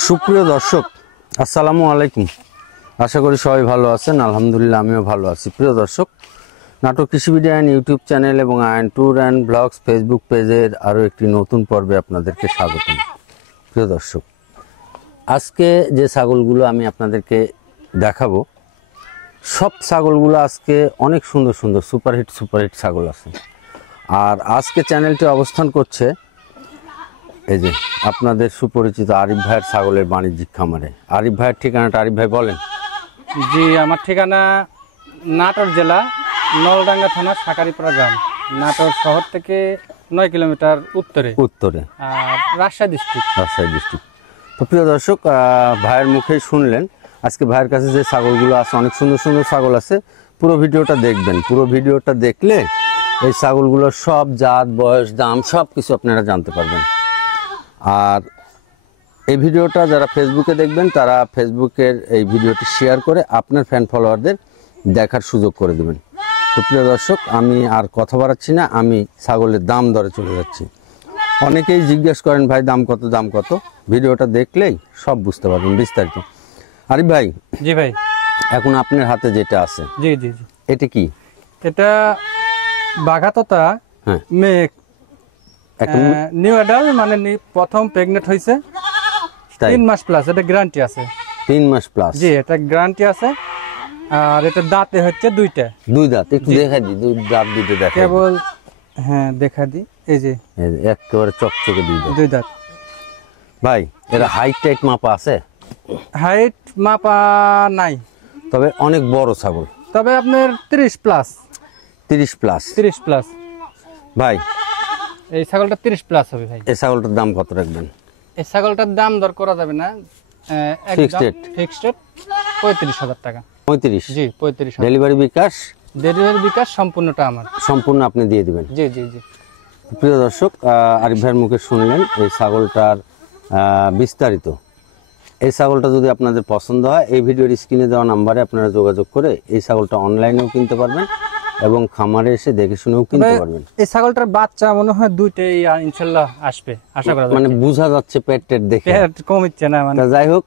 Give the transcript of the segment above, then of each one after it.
সুপ্রিয় দর্শক, আসসালামু আলাইকুম। আশা করি সবাই ভালো আছেন। আলহামদুলিল্লাহ আমিও ভালো আছি। প্রিয় দর্শক, নাটক কৃষিবিদ অ্যান্ড ইউটিউব চ্যানেল এবং Ayan tour and blogs Facebook পেজের আরও একটি নতুন পর্বে আপনাদেরকে স্বাগতম। প্রিয় দর্শক, আজকে যে ছাগলগুলো আমি আপনাদেরকে দেখাবো, সব ছাগলগুলো আজকে অনেক সুন্দর সুন্দর সুপারহিট ছাগল আছে। আর আজকে চ্যানেলটি অবস্থান করছে এই যে আপনাদের সুপরিচিত আরিফ ভাইয়ের ছাগলের বাণিজ্যিক খামারে। আরিফ ভাইয়ের ঠিকানাটা আরিফ ভাই বলেন। জি, আমার ঠিকানা নাটোর জেলা নলডাঙ্গা থানা সাকারিপাড়া গ্রাম, নাটোর শহর থেকে 9 কিলোমিটার উত্তরে আর রাজশাহী ডিস্ট্রিক্ট। তো প্রিয় দর্শক, ভাইয়ের মুখেই শুনলেন আজকে ভাইয়ের কাছে যে ছাগলগুলো আছে, অনেক সুন্দর সুন্দর ছাগল আছে। পুরো ভিডিওটা দেখবেন। পুরো ভিডিওটা দেখলে এই ছাগলগুলোর সব জাত, বয়স, দাম সব কিছু আপনারা জানতে পারবেন। আর এই ভিডিওটা যারা ফেসবুকে দেখবেন তারা ফেসবুকের এই ভিডিওটি শেয়ার করে আপনার ফ্যান ফলোয়ারদের দেখার সুযোগ করে দেবেন। তো প্রিয় দর্শক, আমি আর কথা বাড়াচ্ছি না, আমি ছাগলের দাম দরে চলে যাচ্ছি। অনেকেই জিজ্ঞেস করেন ভাই দাম কত। ভিডিওটা দেখলেই সব বুঝতে পারবেন বিস্তারিত। আরিফ ভাই। জি ভাই। এখন আপনার হাতে যেটা আছে, জি, এটা কি? এটা বাঘাততা। হ্যাঁ, মেয়ে নিউ অ্যাডাল্ট, মানে প্রথম প্রেগনেন্ট হয়েছে, 3 মাস প্লাস। এটা গ্যারান্টি আছে 3 মাস প্লাস। জি, এটা গ্যারান্টি আছে। আর এটা দাঁতে হচ্ছে দুই দাঁত। একটু দেখা দিই, দাঁত দুটো দেখা কেবল। হ্যাঁ, দেখা দিই। এই যে একেবারে চকচকে দুই দাঁত। ভাই, এর হাইট টাইট মাপা আছে? হাইট মাপা নাই, তবে অনেক বড় ছাগল। তবে আপনার 30 প্লাস। ভাই, এই ছাগলটা 30 প্লাস হবে ভাই। এই ছাগলটার দাম কত রাখবেন? এই ছাগলটার দাম দর করা যাবে না, ফিক্সড রেট 35,000 টাকা। 35? জি, 35,000। ডেলিভারি বিকাশ সম্পূর্ণটা আমার, সম্পূর্ণ আপনি দিয়ে দিবেন? জি। প্রিয় দর্শক, আরিফ ভাইয়ের মুখে শুনলেন এই ছাগলটার বিস্তারিত। এই ছাগলটা যদি আপনাদের পছন্দ হয়, এই ভিডিওর স্ক্রিনে দেওয়া নাম্বারে আপনারা যোগাযোগ করে এই ছাগলটা অনলাইনেও কিনতে পারবেন এবং খামারে এসে দেখে শুনেও কিনতে পারবেন। এই ছাগলটার বাচ্চা মনে হয় দুইটাই ইনশাআল্লাহ আসবে, আশা করা যায়। মানে বোঝা যাচ্ছে পেট দেখে কমিচ্ছে না মানে। যাই হোক,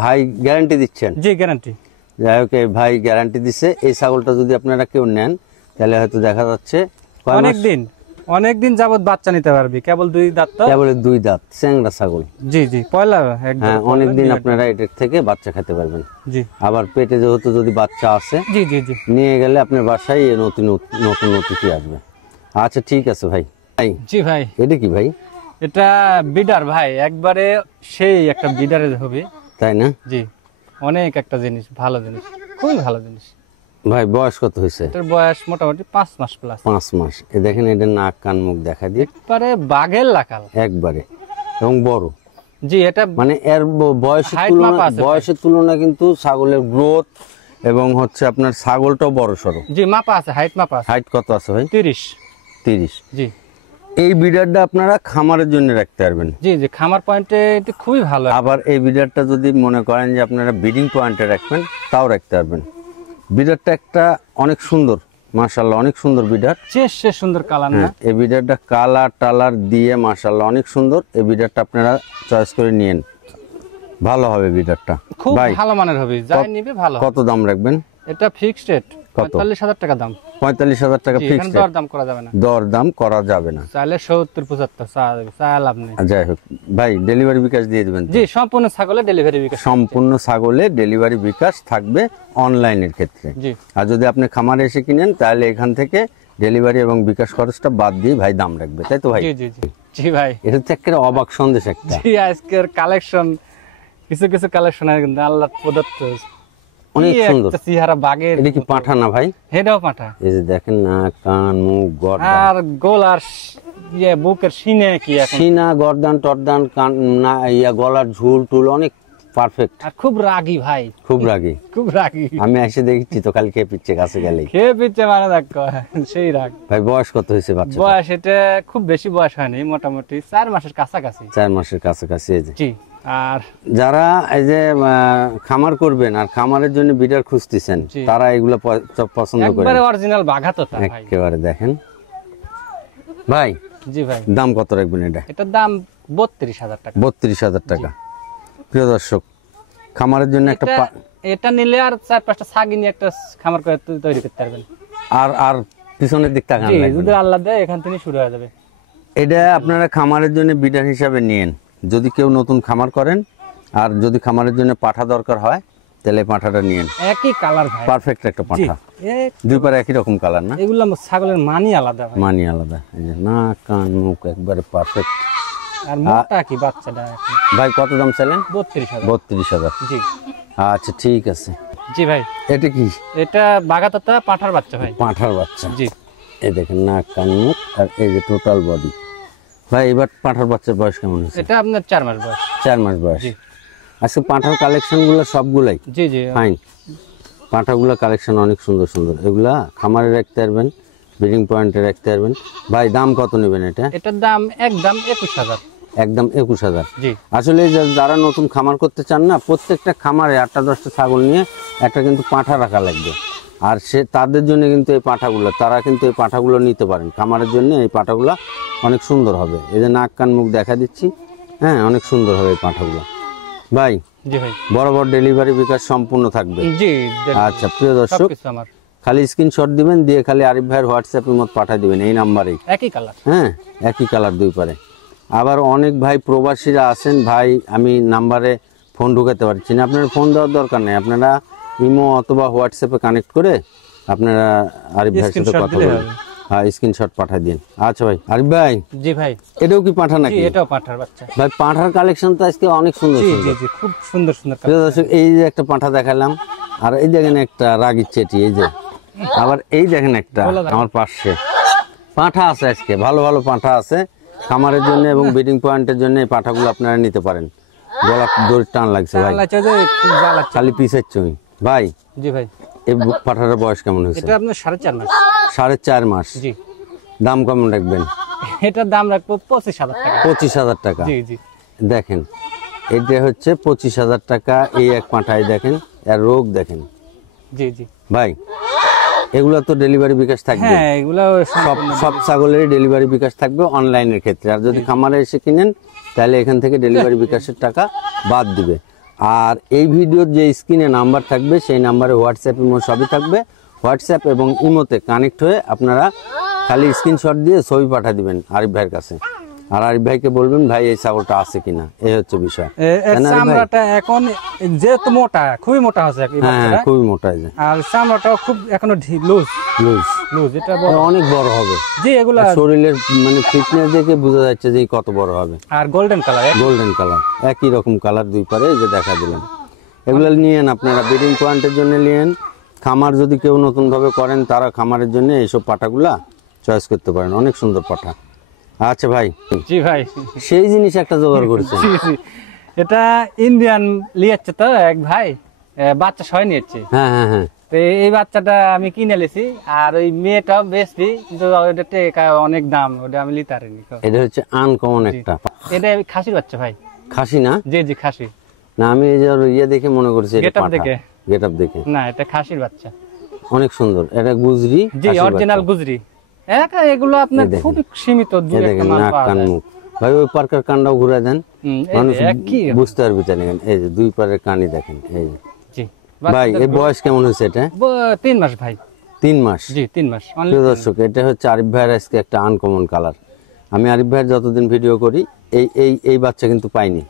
ভাই গ্যারান্টি দিচ্ছেন? জি, গ্যারান্টি। যাই হোক, ভাই গ্যারান্টি দিচ্ছে। এই ছাগলটা যদি আপনারা কেউ নেন তাহলে হয়তো দেখা যাচ্ছে অনেকদিন যাবত বাচ্চা নিতে পারবি। কেবল 2 দাঁত, কেবল 2 দাঁত চ্যাংড়া ছাগল। জি, পয়লা একদম। হ্যাঁ, অনেকদিন আপনারা এটার থেকে বাচ্চা খেতে পারবেন। জি। আবার পেটে যেহেতু যদি বাচ্চা আছে, জি, নিয়ে গেলে আপনার বাসায় নতুন অতিথি আসবে। আচ্ছা, ঠিক আছে ভাই। জি ভাই। এটা কি ভাই? এটা বিডার ভাই, একবারে সেই একটা বিডারের হবে, তাই না? জি, অনেক একটা জিনিস, ভালো জিনিস, খুবই ভালো জিনিস। ভাই, বয়স কত হয়েছে? এটার বয়স মোটামুটি 5 মাস প্লাস। 5 মাস। দেখেন, এটা নাক কান মুখ দেখা দিয়ে একবারে বাঘের লাকাল একবারে, এবং বড়। জি, এটা মানে এর বয়সের তুলনা কিন্তু ছাগলের গ্রোথ এবং হচ্ছে আপনার ছাগলটাও বড় সড়ো। জি, মাপা আছে, হাইট মাপা আছে। হাইট কত আছে ভাই? 30। জি। এই বিডারটা আপনারা খামারের জন্য রাখতে পারবেন। জি, খামার পয়েন্টে এটা খুবই ভালো। আবার এই বিডারটা যদি মনে করেন যে আপনারা ব্রিডিং পয়েন্টে রাখবেন, তাও রাখতে পারবেন। বিডারটা একটা অনেক সুন্দর, মাশাআল্লাহ, অনেক সুন্দর বিডার। সে সুন্দর কালার না? এই বিডারটা কালার দিয়ে মাশাআল্লাহ অনেক সুন্দর। এই বিডারটা আপনারা চয়েস করে নিয়েন, ভালো হবে বিডারটা। খুব ভালো মানের হবে, যাই নিবে ভালো। কত দাম রাখবেন? এটা ফিক্সড রেট 45,000 টাকা দাম। 45,000 টাকা ফিক্সড রেট। দরদাম করা যাবে না? দরদাম করা যাবে না। চাইলে 70-75 চাই লাভ নেই। যাই হোক ভাই, ডেলিভারি বিকাশ দিয়ে দিবেন? জি, সম্পূর্ণ ছাগলে ডেলিভারি বিকাশ। সম্পূর্ণ ছাগলে ডেলিভারি বিকাশ থাকবে অনলাইনের ক্ষেত্রে। জি। আর যদি আপনি খামারে এসে কিনেন তাহলে এখান থেকে ডেলিভারি এবং বিকাশ খরচটা বাদ দিয়ে ভাই দাম রাখবে, তাই তো ভাই? জি ভাই। এটা হচ্ছে একটা অবাক সন্দেশ একটা। জি, আজকের কালেকশন, কিছু কালেকশন কিন্তু আল্লাহ প্রদত্ত, অনেক সুন্দর চেহারা বাঘের। এটা কি পাঠা না ভাই? এটাও পাঠা। এই যে দেখেন না, কান মুখ গর্দান আর গলার বুকের সিনে কি এখন সিনা গর্দান টর্দান কান না, গলার ঝুল টুল অনেক পারফেক্ট। আর খুব রাগী ভাই, খুব রাগী। আমি এসে দেখছি তো কাল খেয়ে পিচ্ছে কাছে গেলে মানে দেখো সেই রাগ। ভাই, বয়স কত হয়েছে বাচ্চা? বয়স এটা খুব বেশি বয়স হয়নি, মোটামুটি 4 মাসের কাছাকাছি। 4 মাসের কাছাকাছি। জি। আর যারা এই যে খামার করবেন আর খামারের জন্য বিডার খুঁজতেছেন, তারা এগুলো পছন্দ করে। একবারে অরিজিনাল বাঘাতোতা ভাই, একেবারে দেখেন ভাই। জি ভাই। দাম কত রাখবেন এটা? এটার দাম 32,000 টাকা। 32,000 টাকা। প্রিয় দর্শক, খামারের জন্য একটা এটা নিলে আর 4-5টা ছাগি নিয়ে একটা খামার করে তৈরি করতে পারবেন। আর পিছনের দিক তাকান জি, যদি আল্লাহ দেয় এখান থেকে শুরু হয়ে যাবে। এটা আপনারা খামারের জন্য বিডার হিসাবে নিয়েন, যদি কেউ নতুন খামার করেন। আর যদি খামারের জন্য পাঠা দরকার হয় তাহলে পাঠাটা নিয়েন। একই কালার ভাই, পারফেক্ট একটা পাঠা, দুই পারে একই রকম কালার না? এগুলো ছাগলের মানি আলাদা ভাই, মানি আলাদা। এই যে নাক কান মুখ একবারে পারফেক্ট। আর মোটা কি বাচ্চাটা ভাই কত দাম চাইলেন? 32,000। 32,000। জি আচ্ছা ঠিক আছে। জি ভাই, এটা কি? এটা বাগাতাতা পাঠার বাচ্চা ভাই। পাঠার বাচ্চা। জি, এই দেখেন নাক কান মুখ আর এই যে টোটাল বডি। ভাই এবার পাঠার বাচ্চার বয়স কেমন হয়েছে? এটা আপনার 4 মাস বয়স। 4 মাস বয়স। জি, আজকে পাঠার কালেকশন গুলো সবগুলাই জি জি ফাইন। পাঠাগুলো কালেকশন অনেক সুন্দর সুন্দর, এগুলা খামারে রাখতে পারবেন, ব্রিডিং পয়েন্টে রাখতে পারবেন। ভাই দাম কত নেবেন এটা? এটার দাম একদম 21,000। একদম 21,000। জি, আসলে যারা নতুন খামার করতে চান না, প্রত্যেকটা খামারে 8টা-10টা ছাগল নিয়ে একটা কিন্তু পাঁঠা রাখা লাগবে। আর তাদের জন্য কিন্তু এই পাঁঠাগুলো, তারা কিন্তু এই পাঁঠাগুলো নিতে পারেন খামারের জন্য। এই পাঁঠাগুলো অনেক সুন্দর হবে, এই যে নাক কান মুখ দেখা দিচ্ছি, হ্যাঁ অনেক সুন্দর হবে এই পাঁঠাগুলো। ভাই জি ভাই, বরাবর ডেলিভারি বিকাশ সম্পূর্ণ থাকবে। জি। আচ্ছা প্রিয় দর্শক, আমার খালি স্ক্রিনশট দিবেন, দিয়ে খালি আরিফ ভাইয়ের হোয়াটসঅ্যাপের মধ্যে পাঠিয়ে দিবেন এই নাম্বারেই। একই কালার, হ্যাঁ একই কালার দুই পারে। আবার অনেক ভাই প্রবাসীরা আছেন, ভাই আমি নাম্বারে ফোন ঢুকাতে পারছি না, আপনার ফোন দেওয়ার দরকার নেই, আপনারা ইমো অথবা হোয়াটসঅ্যাপে কানেক্ট করে আপনারা আরিফ ভাইয়ের সাথে কথা বলবেন। হ্যাঁ স্ক্রিনশট পাঠিয়ে দিন। আচ্ছা ভাই আরিফ ভাই। জি ভাই, এটাও কি পাঠা নাকি? এটাও পাঠার বাচ্চা ভাই। পাঠার কালেকশন তো আজকে অনেক সুন্দর জি সুন্দর। জি জি, খুব সুন্দর সুন্দর প্রিয় দর্শক, এই যে একটা পাঠা দেখালাম, আর এই দেখেন একটা রাগির চেটি, এই যে আবার এই দেখেন একটা আমার পাশে পাঁঠা আছে। আজকে ভালো ভালো পাঁঠা আছে খামারের জন্য এবং ব্রিডিং পয়েন্টের জন্য। এই পাঁঠাগুলো আপনারা নিতে পারেন। গলা দড়ি টান লাগছে ভাই, খালি পিছের চুই। ভাই জি ভাই, এই পাঁঠাটার বয়স কেমন হয়েছে? এটা আপনার 4.5 মাস। 4.5 মাস। জি। দাম কেমন রাখবেন? এটার দাম রাখবো 25,000 টাকা। 25,000 টাকা। জি জি, দেখেন এটা হচ্ছে 25,000 টাকা। এই এক পাঁঠায় দেখেন এর রোগ দেখেন। জি জি ভাই এগুলো তো ডেলিভারি বিকাশ থাকবে? হ্যাঁ, এগুলো সব ছাগলের ডেলিভারি বিকাশ থাকবে অনলাইনের ক্ষেত্রে। আর যদি খামারে এসে কিনেন তাহলে এখান থেকে ডেলিভারি বিকাশের টাকা বাদ দিবে। আর এই ভিডিওর যে স্ক্রিনে নাম্বার থাকবে সেই নাম্বারে হোয়াটসঅ্যাপ ইমো সবই থাকবে। হোয়াটসঅ্যাপ এবং ইমোতে কানেক্ট হয়ে আপনারা খালি স্ক্রিনশট দিয়ে ছবি পাঠিয়ে দিবেন আরিফ ভাইয়ের কাছে। আর আরিফ ভাইকে বলবেন ভাই এই ছাগলটা আছে কিনা, এই হচ্ছে বিষয়। চামড়াটা এখন যেহেতু মোটা, খুবই মোটা হচ্ছে। হ্যাঁ খুবই মোটা। আর চামড়াটাও খুব এখনো লুজ লুজ লুজ। এটা অনেক বড় হবে। জি, এগুলো শরীরের মানে ফিটনেস দেখে বোঝা যাচ্ছে যে কত বড় হবে। আর গোল্ডেন কালার, গোল্ডেন কালার, একই রকম কালার দুই পারে, এই যে দেখা দিলাম। এগুলো নিয়েন আপনারা ব্রিডিং পয়েন্টের জন্য নিয়েন। খামার যদি কেউ নতুন ভাবে করেন তারা খামারের জন্য এইসব পাঠাগুলা চয়েস করতে পারেন, অনেক সুন্দর পাঠা। আচ্ছা ভাই। জি ভাই, সেই জিনিস একটা জোগাড় করেছেন। এটা ইন্ডিয়ান লিয়াচ্ছে তো এক ভাই, বাচ্চা সহ নিয়েছে। হ্যাঁ হ্যাঁ হ্যাঁ। তো এই বাচ্চাটা আমি কিনে লেছি, আর ওই মেয়েটাও বেশি, কিন্তু ওটা টেকা অনেক দাম, ওটা আমি লিতে পারিনি। এটা হচ্ছে আনকমন একটা। এটা খাসির বাচ্চা ভাই। খাসি না? জি জি, খাসি না, আমি এই যে ইয়ে দেখে মনে করছি এটা গেটআপ পাঠা। দেখে। গেটআপ দেখে না, এটা খাসির বাচ্চা, অনেক সুন্দর। এটা গুজরি। জি অরিজিনাল গুজরি। এগুলো আপনার খুব সীমিত দূরে একটা মাল পাওয়া যায়। ভাই ওই পার্কের কানটাও ঘুরে দেন, মানুষ একই বুঝতে পারবে। এই যে দুই পারের কানি দেখেন। এই যে জি ভাই এই বয়স কেমন হয়েছে এটা? 3 মাস ভাই। 3 মাস? জি 3 মাস। প্রিয় দর্শক, এটা হচ্ছে আরিফ ভাইয়ের আজকে একটা আনকমন কালার। আমি আরিফ ভাইয়ের যতদিন ভিডিও করি এই বাচ্চা কিন্তু পাইনি।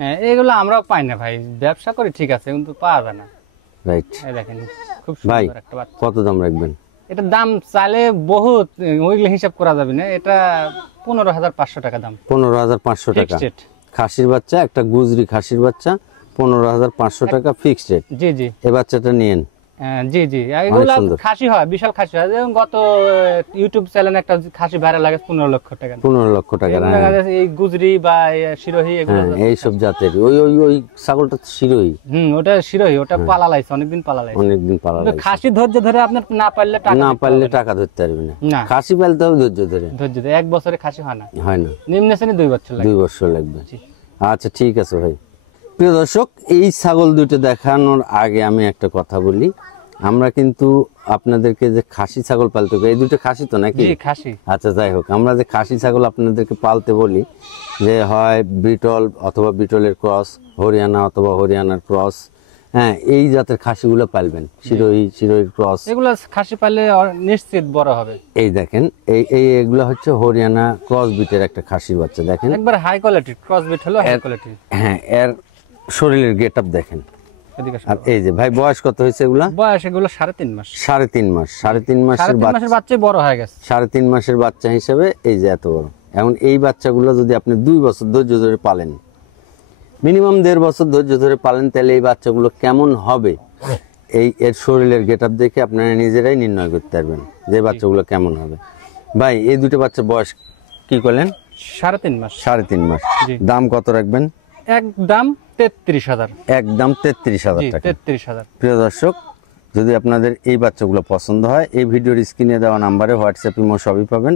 হ্যাঁ, এগুলো আমরাও পাই না ভাই, ব্যবসা করি ঠিক আছে, কিন্তু পাওয়া যায় না। রাইট। এই দেখেন খুব ভাই সুন্দর একটা বাচ্চা। কত দাম রাখবেন? এটা দাম চাইলে বহুত, ওইগুলো হিসাব করা যাবে না। এটা 15,500 টাকা দাম। 15,500 টাকা ফিক্সড রেট। খাসির বাচ্চা, একটা গুজরি খাসির বাচ্চা, 15,500 টাকা ফিক্সড রেট। জি জি, এই বাচ্চাটা নিয়েন। জি জি, এগুলো খাসি হয়, বিশাল খাসি হয়। যেমন গত ইউটিউব চ্যানেলে একটা খাসি ভাইরাল লাগে 15 লক্ষ টাকা। 15 লক্ষ টাকা। এই গুজরি বা শিরোহী এগুলো এইসব জাতের ওই ছাগলটা শিরোহী। ওটা শিরোহী, ওটা পালা লাইছে, অনেকদিন পালা লাইছে। অনেকদিন পালা লাইছে। খাসি ধৈর্য ধরে আপনার না পারলে টাকা ধরতে পারবে না। খাসি পালতে হবে ধৈর্য ধরে। 1 বছরে খাসি হয় না, নিম্ন শ্রেণী 2 বছর লাগে। 2 বছর লাগবে। আচ্ছা ঠিক আছে ভাই। প্রিয় দর্শক, এই ছাগল দুটো দেখানোর আগে আমি একটা কথা বলি। আমরা কিন্তু আপনাদেরকে যে খাসি ছাগল পালতে এই দুটো খাসি তো নাকি? জি খাসি। আচ্ছা যাই হোক, আমরা যে খাসি ছাগল আপনাদেরকে পালতে বলি, যে হয় বিটল অথবা বিটলের ক্রস, হরিয়ানা অথবা হরিয়ানার ক্রস, হ্যাঁ এই জাতের খাসিগুলো পালবেন। শিরোহীর ক্রস, এগুলো খাসি পালে নিশ্চিত বড় হবে। এই দেখেন এগুলো হচ্ছে হরিয়ানা ক্রস বিটের একটা খাসির বাচ্চা। দেখেন একবার হাই কোয়ালিটি ক্রস বিট হলো হাই কোয়ালিটি। হ্যাঁ, এর শরীরের গেটআপ দেখেন। আর এই যে ভাই বয়স কত হয়েছে এগুলা? বয়স এগুলো 3.5 মাস। 3.5 মাস। 3.5 মাসের বাচ্চা বড় হয়ে গেছে। 3.5 মাসের বাচ্চা হিসেবে এই যে এত বড়। এখন এই বাচ্চাগুলো যদি আপনি 2 বছর ধৈর্য ধরে পালেন, মিনিমাম 1.5 বছর ধৈর্য ধরে পালেন, তাহলে এই বাচ্চাগুলো কেমন হবে এর শরীরের গেটআপ দেখে আপনারা নিজেরাই নির্ণয় করতে পারবেন যে বাচ্চাগুলো কেমন হবে। ভাই এই দুটো বাচ্চার বয়স কি করলেন? 3.5 মাস। 3.5 মাস। দাম কত রাখবেন? একদম 33,000। একদম 33,000 টাকা। 33,000। প্রিয় দর্শক, যদি আপনাদের এই বাচ্চাগুলো পছন্দ হয়, এই ভিডিওর স্ক্রিনে দেওয়া নাম্বারে হোয়াটসঅ্যাপ, ইমো সবই পাবেন।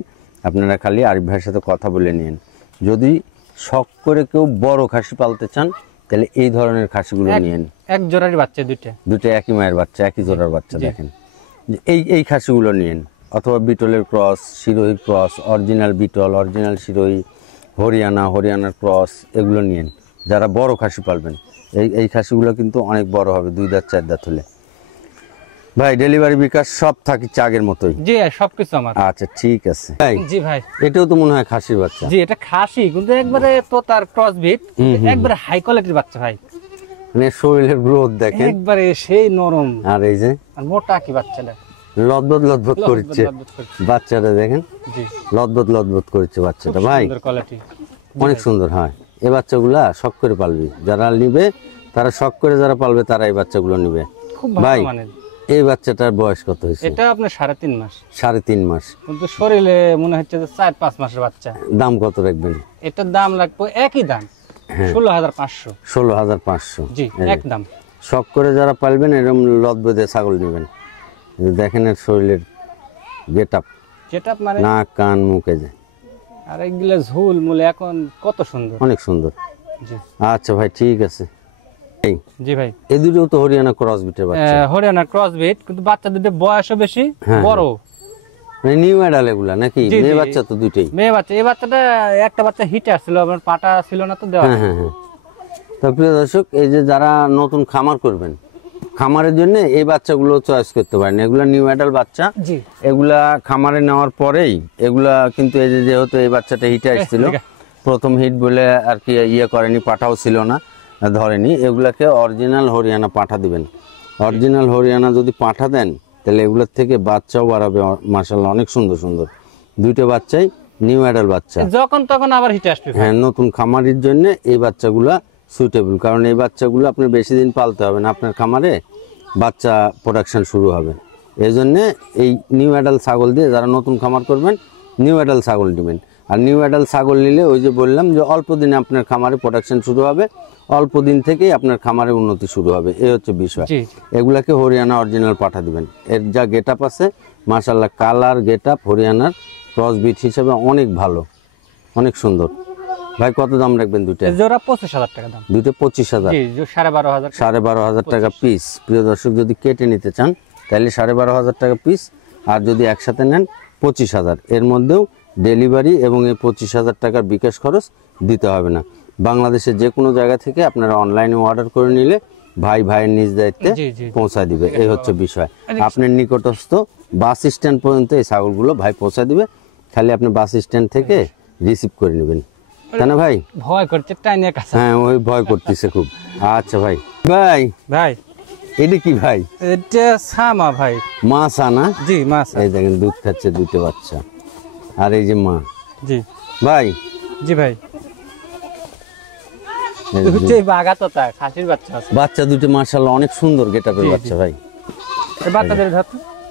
আপনারা খালি আরিফ ভাইয়ের সাথে কথা বলে নিন। যদি শখ করে কেউ বড় খাসি পালতে চান, তাহলে এই ধরনের খাসিগুলো নিন। এক জোড়ার বাচ্চা, দুটো একই মায়ের বাচ্চা, একই জোড়ার বাচ্চা। দেখেন এই খাসিগুলো নিন, অথবা বিটলের ক্রস, শিরোহীর cross, original Beetal, original Sirohi, হরিয়ানার ক্রস, এগুলো নিন যারা বড় খাসি পালবেন। এই খাসিগুলো কিন্তু অনেক বড় হবে, 2 দাঁত 4 দাঁত হলে। ভাই ডেলিভারি বিকাশ সব থাকি আগের মতোই? জি সবকিছু আমার। আচ্ছা ঠিক আছে ভাই। জি ভাই, এটাও তো মনে হয় খাসির বাচ্চা? জি এটা খাসি, কিন্তু একবারে তো তার ক্রস বিট, একবারে হাই কোয়ালিটির বাচ্চা ভাই। মানে শরীরের গ্রোথ দেখেন, একবারে সেই নরম। আর এই যে আর মোটা কি বাচ্চাটা লদবদ করছে বাচ্চাটা, দেখেন জি লদবদ করছে বাচ্চাটা। ভাই সুন্দর কোয়ালিটি, অনেক সুন্দর হয়। এই বাচ্চাগুলা শখ করে পালবি, যারা নিবে তারা শখ করে, যারা পালবে তারা এই বাচ্চাগুলো নিবে। খুব ভালো মানের। এই বাচ্চাটার বয়স কত হয়েছে? এটা আপনার 3.5 মাস। 3.5 মাস, কিন্তু শরীরে মনে হচ্ছে যে 4-5 মাসের বাচ্চা। দাম কত রাখবেন? এটার দাম লাগবে একই দাম, 16,500। 16,500 জি একদম। শখ করে যারা পালবেন, এরকম লদবদে ছাগল নেবেন। দেখেন এর শরীরের গেটআপ, যেটা মানে নাক কান মুখে যে, আর এগুলা ঝুল মুলে এখন কত সুন্দর, অনেক সুন্দর। জি আচ্ছা ভাই ঠিক আছে। জি ভাই, এই দুটো তো হরিয়ানা ক্রস বিটের বাচ্চা। হরিয়ানা ক্রস বিট, কিন্তু বাচ্চাদের বয়সও বেশি, বড়। মানে নিউ অ্যাডাল এগুলা নাকি? মেয়ে বাচ্চা তো দুটেই মেয়ে বাচ্চা। এই বাচ্চাটা একটা বাচ্চা হিটে আসছিল, আমার পাটা ছিল না তো দেওয়া। হ্যাঁ। তো প্রিয় দর্শক, এই যে যারা নতুন খামার করবেন, খামারের জন্য এই বাচ্চাগুলো চয়েস করতে পারেন। এগুলা নিউ অ্যাডাল বাচ্চা। জি এগুলা খামারে নেওয়ার পরেই এগুলা কিন্তু এই যে যেহেতু এই বাচ্চাটা হিটে আসছিল, প্রথম হিট বলে আর কি ইয়ে করেনি, পাঠাও ছিল না, ধরেনি। এগুলাকে অরিজিনাল হরিয়ানা পাঠা দিবেন। অরিজিনাল হরিয়ানা যদি পাঠা দেন, তাহলে এগুলোর থেকে বাচ্চাও বাড়াবে মাশাআল্লাহ, অনেক সুন্দর সুন্দর। দুইটা বাচ্চাই নিউ অ্যাডাল বাচ্চা, যখন তখন আবার হিটে আসবে। হ্যাঁ, নতুন খামারির জন্য এই বাচ্চাগুলা সুইটেবল, কারণ এই বাচ্চাগুলো আপনি বেশি দিন পালতে হবে না, আপনার খামারে বাচ্চা প্রোডাকশন শুরু হবে। এই জন্যে এই নিউ অ্যাডাল ছাগল দিয়ে যারা নতুন খামার করবেন, নিউ অ্যাডাল ছাগল নেবেন। আর নিউ অ্যাডাল ছাগল নিলে ওই যে বললাম যে অল্প দিনে আপনার খামারে প্রোডাকশন শুরু হবে, অল্প দিন থেকেই আপনার খামারে উন্নতি শুরু হবে, এই হচ্ছে বিষয়। এগুলাকে হরিয়ানা অরিজিনাল পাঠা দিবেন। এর যা গেটআপ আছে মাশাআল্লাহ, কালার গেটআপ হরিয়ানার ক্রস বিট হিসেবে অনেক ভালো, অনেক সুন্দর। ভাই কত দাম রাখবেন দুটো? জোড়া 25,000 টাকা দাম। দুটো 25,000? জি 12,500। 12,500 টাকা পিস। প্রিয় দর্শক, যদি কেটে নিতে চান তাহলে 12,500 টাকা পিস, আর যদি একসাথে নেন 25,000। এর মধ্যেও ডেলিভারি এবং এই 25,000 টাকার বিকাশ খরচ দিতে হবে না। বাংলাদেশের যে কোনো জায়গা থেকে আপনারা অনলাইনে অর্ডার করে নিলে ভাইয়ের নিজ দায়িত্বে পৌঁছায় দিবে, এই হচ্ছে বিষয়। আপনার নিকটস্থ বাস স্ট্যান্ড পর্যন্ত এই ছাগলগুলো ভাই পৌঁছায় দিবে, খালি আপনি বাস স্ট্যান্ড থেকে রিসিভ করে নেবেন, তাই না ভাই? ভয় করছে টাইনের কাছে। হ্যাঁ, ওই ভয় করতেছে খুব। আচ্ছা ভাই, ভাই এটা কি ভাই? এটা সামা ভাই, মাছা না? জি মাছ। এই দেখেন দুধ খাচ্ছে দুটো বাচ্চা, আর এই যে মা। জি ভাই। জি ভাই, বাচ্চা দুটো মাশাআল্লাহ অনেক সুন্দর গেটআপের বাচ্চা। ভাই বাচ্চাদের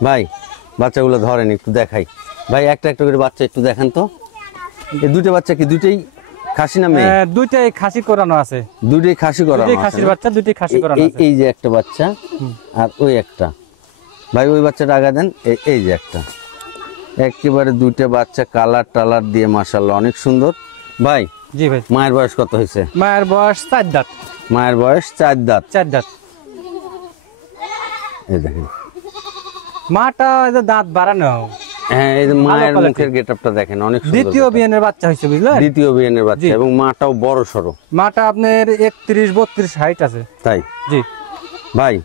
ভাই বাচ্চাগুলো ধরেন একটু দেখাই ভাই, একটা একটা করে বাচ্চা একটু দেখান তো। এই দুটো বাচ্চা কি দুটেই খাসি না মেয়ে? দুইটাই খাসি করানো আছে। দুটোই খাসি করানো আছে? খাসির বাচ্চা দুটোই খাসি করানো আছে। এই যে একটা বাচ্চা আর ওই একটা। ভাই ওই বাচ্চাটা আগা দেন। এই যে একটা, একেবারে দুইটা বাচ্চা কালার টালার দিয়ে মাশাআল্লাহ অনেক সুন্দর। ভাই জি ভাই, মায়ের বয়স কত হয়েছে? মায়ের বয়স 4 দাঁত। মায়ের বয়স 4 দাঁত। 4 দাঁত। এই দেখেন মাটা এই যে দাঁত বাড়ানো, হ্যাঁ এই যে মায়ের মুখের গেটআপটা দেখেন অনেক সুন্দর। দ্বিতীয় বিয়ানের বাচ্চা হয়েছে বুঝলেন? দ্বিতীয় বিয়ানের বাচ্চা এবং মাটাও বড় সরো। মাটা আপনার 31-32 হাইট আছে। তাই জি ভাই,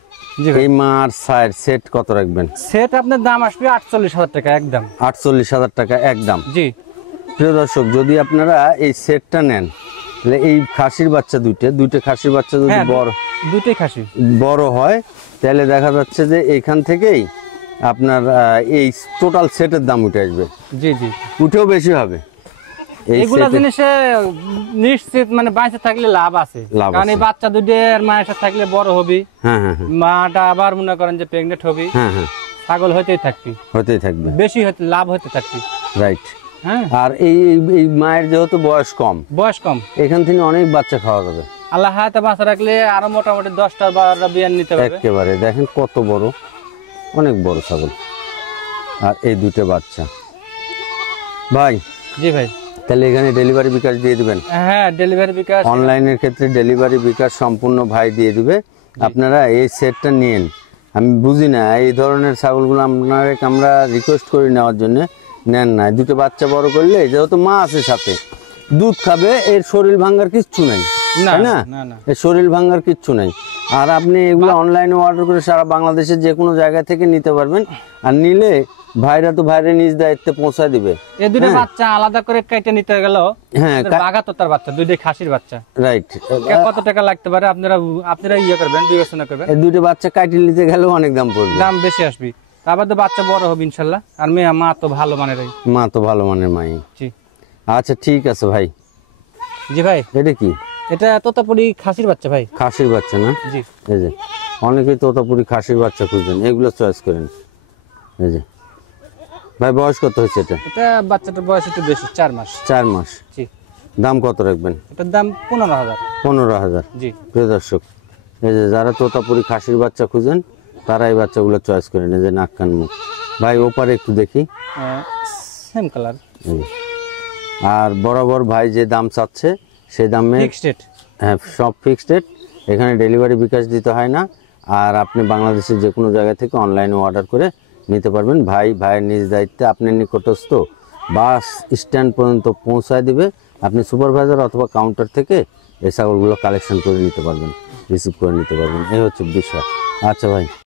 জি ভাই। এই মার সাইড সেট কত রাখবেন? সেট আপনার দাম আসবে 48,000 টাকা একদম। 48,000 টাকা একদম। জি প্রিয় দর্শক, যদি আপনারা এই সেটটা নেন তাহলে এই খাসির বাচ্চা দুইটা খাসির বাচ্চা যদি হ্যাঁ, বড় দুটোই খাসি বড় হয় তাহলে দেখা যাচ্ছে যে এইখান থেকেই আপনার এই টোটাল সেটের দাম উঠে আসবে। জি জি, উঠেও বেশি হবে। এই এইগুলা সেটে জিনিসে নিশ্চিত মানে বাঁচে থাকলে লাভ আছে, লাভ কারণ এই আছে। বাচ্চা দুটোর মায়ের সাথে থাকলে বড় হবি, হ্যাঁ হ্যাঁ হ্যাঁ মাটা আবার মনে করেন যে প্রেগনেন্ট হবি, হ্যাঁ হ্যাঁ ছাগল হইতেই থাকবি, হতেই থাকবে। বেশি হতে লাভ হতে থাকবি। রাইট। হ্যাঁ, আর এই এই মায়ের যেহেতু বয়স কম, বয়স কম, এখান থেকে অনেক বাচ্চা খাওয়া যাবে। আল্লাহ হাতে বাঁচা রাখলে আরো মোটামুটি 10টা-12টা বিয়ান নিতে পারবে। একেবারে দেখেন কত বড়, অনেক বড় ছাগল। আর এই দুটো বাচ্চা ভাই, জি ভাই। তাহলে এখানে ডেলিভারি বিকাশ দিয়ে দিবেন? হ্যাঁ, ডেলিভারি বিকাশ অনলাইনের ক্ষেত্রে ডেলিভারি বিকাশ সম্পূর্ণ ভাই দিয়ে দিবে। আপনারা এই সেটটা নিন। আমি বুঝি না এই ধরনের ছাগলগুলো আমরা রিকোয়েস্ট করি নেওয়ার জন্য, নেন না। দুটো বাচ্চা বড় করলে যেহেতু মা আছে সাথে, দুধ খাবে, এর শরীর ভাঙার কিচ্ছু নাই, না তাই না? না না, এর শরীর ভাঙার কিচ্ছু নাই। আর আপনি এগুলো অনলাইনে অর্ডার করে সারা বাংলাদেশের যে কোনো জায়গা থেকে নিতে পারবেন। আর নিলে ভাইরা তো ভাইরে নিজ দায়িত্বে পৌঁছায় দিবে। এই দুটো বাচ্চা আলাদা করে কেটে নিতে গেল, হ্যাঁ, বাঘা তো তার বাচ্চা, দুইটাই খাসির বাচ্চা, রাইট। কত টাকা লাগতে পারে আপনারা ইয়ে করবেন, বিবেচনা করবেন। এই দুটো বাচ্চা কাটিয়ে নিতে গেলেও অনেক দাম পড়বে, দাম বেশি আসবে। তারপর তো বাচ্চা বড় হবে ইনশাল্লাহ। আর মা তো ভালো মানের। মা তো ভালো মানের মাই। জি আচ্ছা ঠিক আছে ভাই। জি ভাই, এটা কি? এটা তোতাপুরি খাসির বাচ্চা ভাই। খাসির বাচ্চা না? জি, এই যে অনেকেই তোতাপুরি খাসির বাচ্চা খুঁজছেন, এগুলো চয়েস করেন। এই যে ভাই, বয়স কত হয়েছে এটা? এটা বাচ্চাটার বয়স একটু বেশি, 4 মাস। 4 মাস। জি, দাম কত রাখবেন? এটার দাম 15,000। 15,000। জি, প্রিয় দর্শক, এই যে যারা তোতাপুরি খাসির বাচ্চা খুঁজেন তারা এই বাচ্চাগুলো চয়েস করেন। এই যে নাক কান মুখ। ভাই ওপারে একটু দেখি। Same colour. এই যে। আর বরাবর ভাই যে দাম চাচ্ছে সেই দামে, ফিক্সড রেট। হ্যাঁ সব ফিক্সড রেট। এখানে ডেলিভারি বিকাশ দিতে হয় না। আর আপনি বাংলাদেশের যে কোনো জায়গা থেকে অনলাইনে অর্ডার করে নিতে পারবেন। ভাইয়ের নিজ দায়িত্বে আপনার নিকটস্থ বাস স্ট্যান্ড পর্যন্ত পৌঁছায় দিবে। আপনি সুপারভাইজার অথবা কাউন্টার থেকে এই ছাগলগুলো কালেকশন করে নিতে পারবেন, রিসিভ করে নিতে পারবেন। এই হচ্ছে বিষয়। আচ্ছা ভাই।